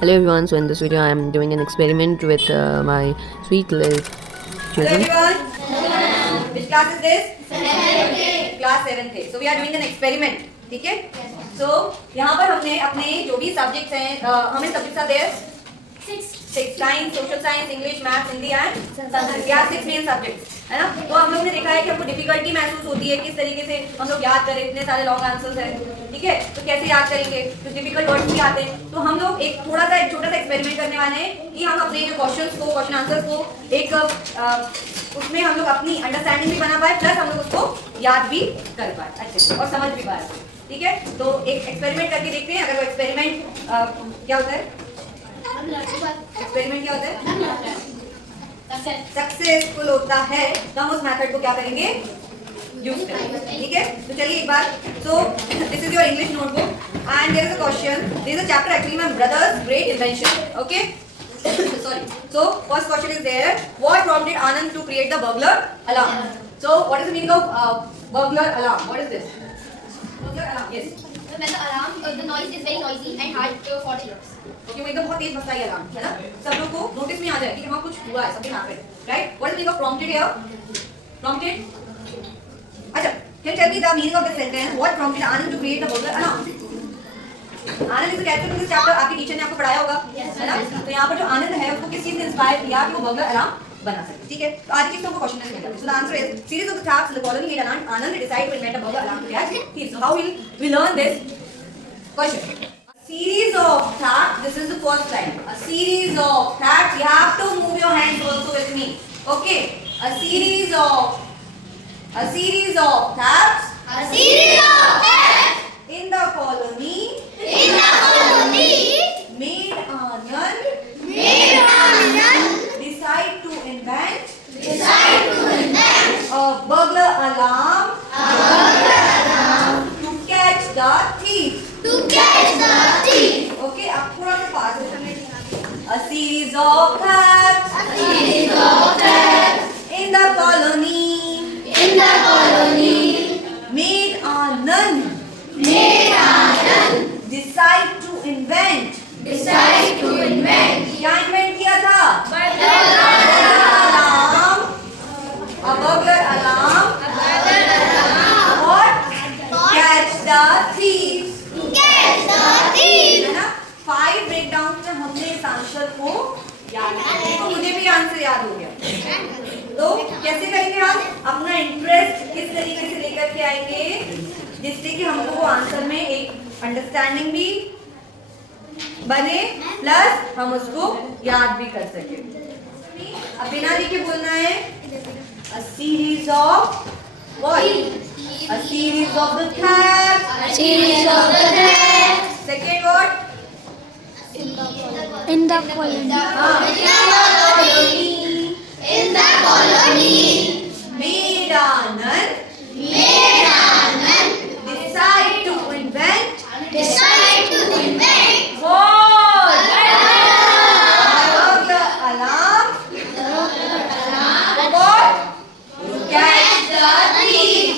Hello everyone, so in this video I am doing an experiment with my sweet little Hello children. everyone. Which class is this? Class 7th A. So we are doing an experiment. ठीक है? So यहाँ पर हमने अपने जो भी subjects हैं, how many subjects are there? Six. Science, social science, English, maths, Hindi and Sanskrit. We have 6 main subjects. है ना? तो हम लोग ने देखा है कि हमको डिफिकल्टी महसूस होती है किस तरीके से हम लोग याद करें, इतने सारे लॉन्ग आंसर्स हैं, ठीक है? तो कैसे याद करेंगे? तो डिफिकल्ट वर्ड्स भी आते हैं। तो हम लोग एक छोटा सा एक्सपेरिमेंट करने वाले हैं कि हम अपने जो क्वेश्चन आंसर्स को एक उसमें हम लोग अपनी अंडरस्टैंडिंग भी बना पाए, प्लस हम लोग उसको याद भी कर पाए अच्छे से और समझ भी पाए, ठीक है? तो एक एक्सपेरिमेंट करके देखते हैं। अगर वो एक्सपेरिमेंट क्या होता है, एक्सपेरिमेंट क्या होता है, सक्सेसफुल होता है, तो हम उस मेथड को क्या करेंगे, यूज करेंगे, ठीक है? तो चलिए एक बार, so this is your English notebook and there is a question, there is a chapter actually my brothers great invention, okay? Sorry. So first question is there. What prompted Anand to create the burglar alarm? So what is the meaning of burglar alarm? What is this? Burglar alarm. Yes. When the alarm, the noise is very noisy and hard for the ears. Okay, वो एकदम बहुत तेज बजता है अलार्म, है ना? सब लोग को नोटिस में आ जाए कि वहाँ कुछ हुआ है, something happened, right? What is the meaning of prompted here? Prompted? अच्छा, can you tell me the meaning of this sentence? What prompted Anand to create the burglar alarm? आनंद इस कैरेक्टर इन दिस चैप्टर आपके टीचर ने आपको पढ़ाया होगा, है ना? तो यहाँ पर जो आनंद है उसको किस चीज ने इंस्पायर किया कि वो बर्गलर अलार्म बना सके, ठीक है? तो आज की हमको क्वेश्चन में मिला। So the answer is series of the thefts in the colony at Anand decide to invent a burglar alarm to catch thieves. So how will we learn this question? A series of thefts. This is the first line. A series of thefts. You have to move your hands also with me. Okay. A series of thefts. A series of thefts In the colony. Made Anand decide to invent a burglar alarm to catch the thief. Okay, अब थोड़ा सा पास है। A series of thefts in the colony made Anand decide to invent क्या इन्वेंट किया था? A burglar alarm. What? Catch the thieves. है ना? 5 ब्रेकडाउन में हमने इस आंसर को याद किया, तो मुझे भी आंसर याद हो गया। तो कैसे करेंगे हम? अपना इंटरेस्ट किस तरीके से लेकर के आएंगे जिससे कि हमको वो आंसर में एक अंडरस्टैंडिंग भी बने, प्लस हम उसको याद भी कर सके। अब बिना लिखे बोलना है a series of what? A series of the thefts. Second what? in the colony. In the colony. Made Anand decide to invent what? Burglar alarm. What? To catch the thief.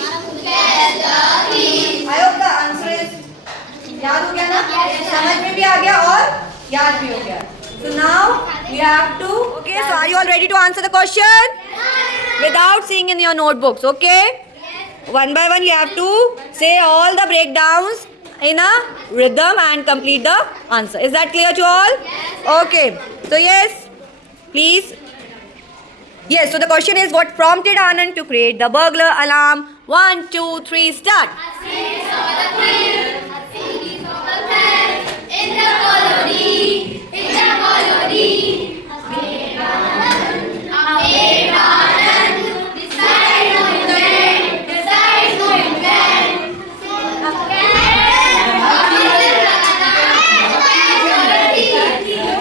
I hope the answer is याद हो गया ना? समझ में भी आ गया और याद भी हो गया। So now we have to. Okay, so are you all ready to answer the question? Without seeing in your notebooks, okay? One by one you have to say all the breakdowns in a rhythm and complete the answer. Is that clear to all? Okay. So yes, please. Yes, so the question is what prompted Anand to create the burglar alarm? 1, 2, 3, start.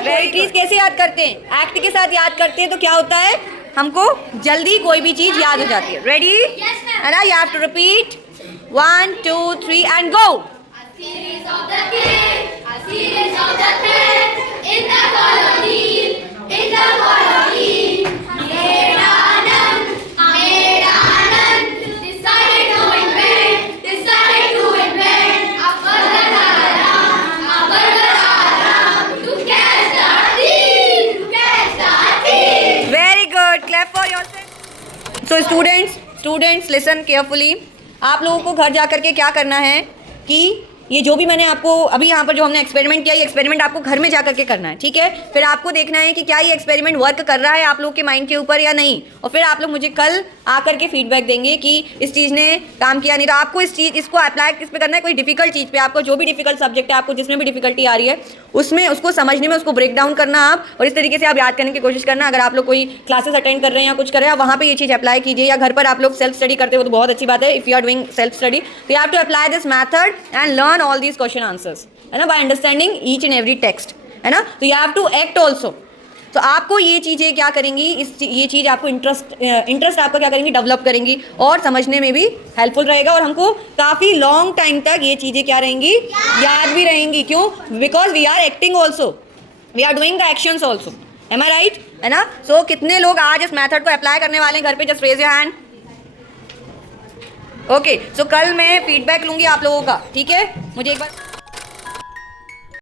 Varieties कैसे याद करते हैं? एक्ट के साथ याद करते हैं तो क्या होता है, हमको जल्दी कोई भी चीज याद हो जाती है। रेडी? है ना? You have to repeat 1, 2, 3 and go. In the colony. decided to invent a burglar alarm to catch so students listen carefully. आप लोगों को घर जा करके क्या करना है कि ये जो भी मैंने आपको अभी यहाँ पर जो हमने एक्सपेरिमेंट किया, ये एक्सपेरिमेंट आपको घर में जा करके करना है, ठीक है। फिर आपको देखना है कि क्या ये एक्सपेरिमेंट वर्क कर रहा है आप लोग के माइंड के ऊपर या नहीं, और फिर आप लोग मुझे कल आकर के फीडबैक देंगे कि इस चीज़ ने काम किया नहीं। तो आपको इसको अप्लाई किस पे करना है, कोई डिफिकल्ट चीज़ पे। आपको जो भी डिफिकल्ट सब्जेक्ट है, आपको जिसमें भी डिफिकल्टी आ रही है, उसमें उसको समझने में उसको ब्रेक डाउन करना आप, और इस तरीके से आप याद करने की कोशिश करना। अगर आप लोग कोई क्लासेस अटेंड कर रहे हैं या कुछ कर रहे हैं, वहाँ पे ये चीज़ अप्लाई कीजिए, या घर पर आप लोग सेल्फ स्टडी करते हो तो बहुत अच्छी बात है। If you are doing self study, तो you have to apply this method and learn all these question answers, है ना, by understanding each and every text, है ना। तो you have to act also. तो आपको ये चीज़ें क्या करेंगी, ये चीज़ आपको इंटरेस्ट आपका क्या करेंगी, डेवलप करेंगी, और समझने में भी हेल्पफुल रहेगा, और हमको काफ़ी लॉन्ग टाइम तक ये चीज़ें क्या रहेंगी, याद भी रहेंगी। क्यों? Because we are acting also, we are doing the actions also, am I right, है ना। सो कितने लोग आज इस मेथड को अप्लाई करने वाले हैं घर पे? Just raise your hand. Okay, so कल मैं फीडबैक लूँगी आप लोगों का, ठीक है। मुझे एक बार